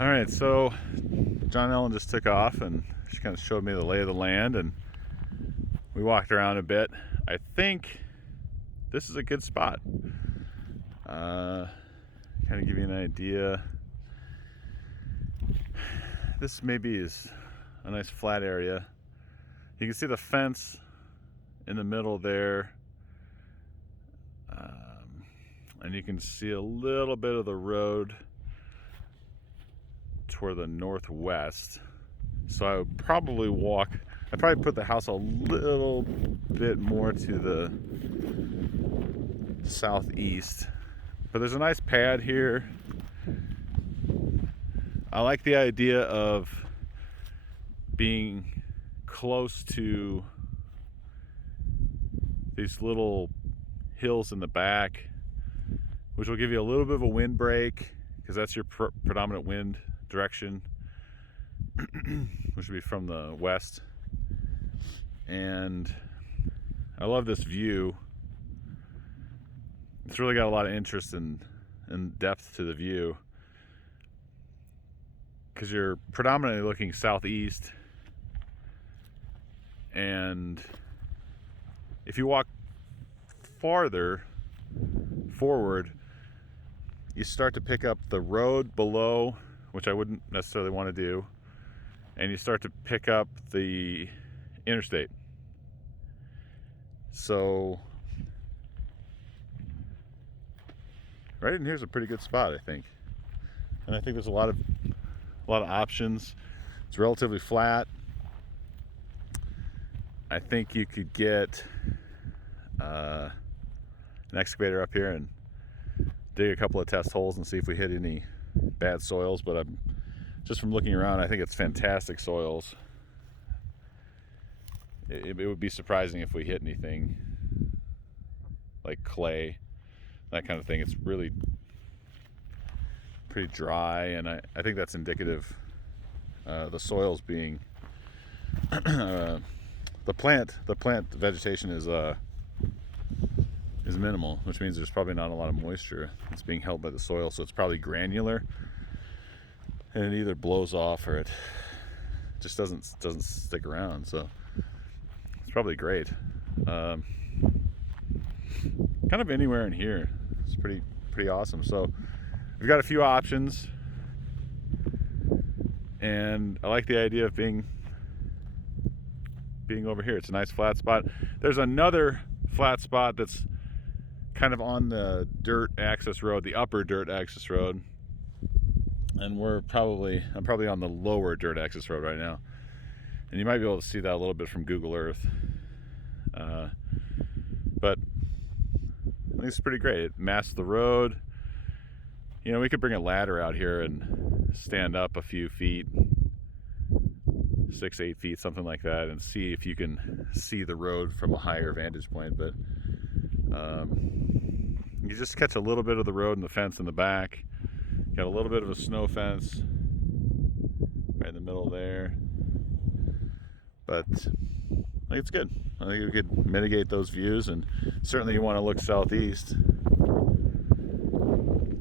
All right, so John Ellen just took off and she kind of showed me the lay of the land, and we walked around a bit. I think this is a good spot. Uh, kind of give you an idea. This maybe is a nice flat area. You can see the fence in the middle there, and you can see a little bit of the road toward the northwest. So I would probably I'd probably put the house a little bit more to the southeast. But there's a nice pad here. I like the idea of being close to these little hills in the back, which will give you a little bit of a wind break, because that's your predominant wind direction, which would be from the west. And I love this view. It's really got a lot of interest and depth to the view, because you're predominantly looking southeast, and if you walk farther forward, you start to pick up the road below, which I wouldn't necessarily want to do, and you start to pick up the interstate. So right in here is a pretty good spot, I think. And I think there's a lot of options. It's relatively flat. I think you could get an excavator up here and dig a couple of test holes and see if we hit any bad soils, but I'm just from looking around, I think it's fantastic soils. It would be surprising if we hit anything like clay, that kind of thing. It's really pretty dry, and I think that's indicative, the soils being the plant vegetation is minimal, which means there's probably not a lot of moisture that's being held by the soil, so it's probably granular, and it either blows off or it just doesn't stick around. So it's probably great. Kind of anywhere in here, it's pretty awesome. So we've got a few options, and I like the idea of being over here. It's a nice flat spot. There's another flat spot that's kind of on the dirt access road, the upper dirt access road, and I'm probably on the lower dirt access road right now, and you might be able to see that a little bit from Google Earth, but I think it's pretty great. It masks the road. You know, we could bring a ladder out here and stand up a few feet, 6-8 feet, something like that, and see if you can see the road from a higher vantage point. But you just catch a little bit of the road and the fence in the back. Got a little bit of a snow fence right in the middle there, but I think it's good. I think we could mitigate those views, and certainly you want to look southeast,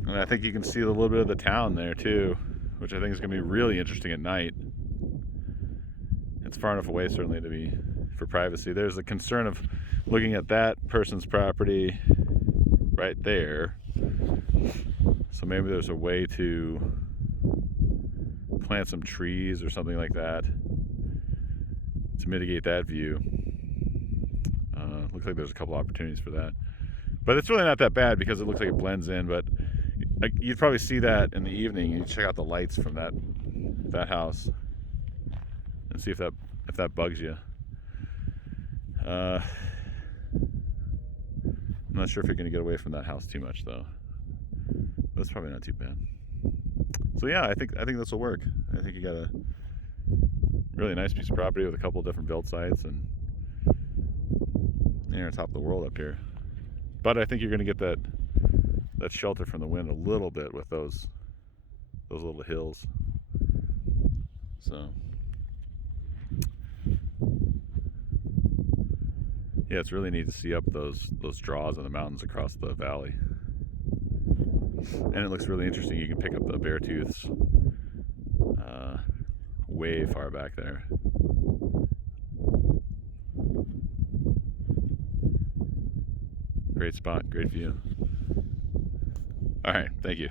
and I think you can see a little bit of the town there too, which I think is going to be really interesting at night. It's far enough away certainly to be for privacy. There's the concern of looking at that person's property right there, so maybe there's a way to plant some trees or something like that to mitigate that view. Looks like there's a couple opportunities for that, but it's really not that bad because it looks like it blends in. But you'd probably see that in the evening. You check out the lights from that house and see if that bugs you. I'm not sure if you're going to get away from that house too much though, but it's probably not too bad. So yeah, I think this will work. I think you got a really nice piece of property with a couple of different build sites, and you're on top of the world up here. But I think you're going to get that shelter from the wind a little bit with those little hills. So yeah, it's really neat to see up those draws in the mountains across the valley. And it looks really interesting. You can pick up the bear tooths way far back there. Great spot, great view. All right, thank you.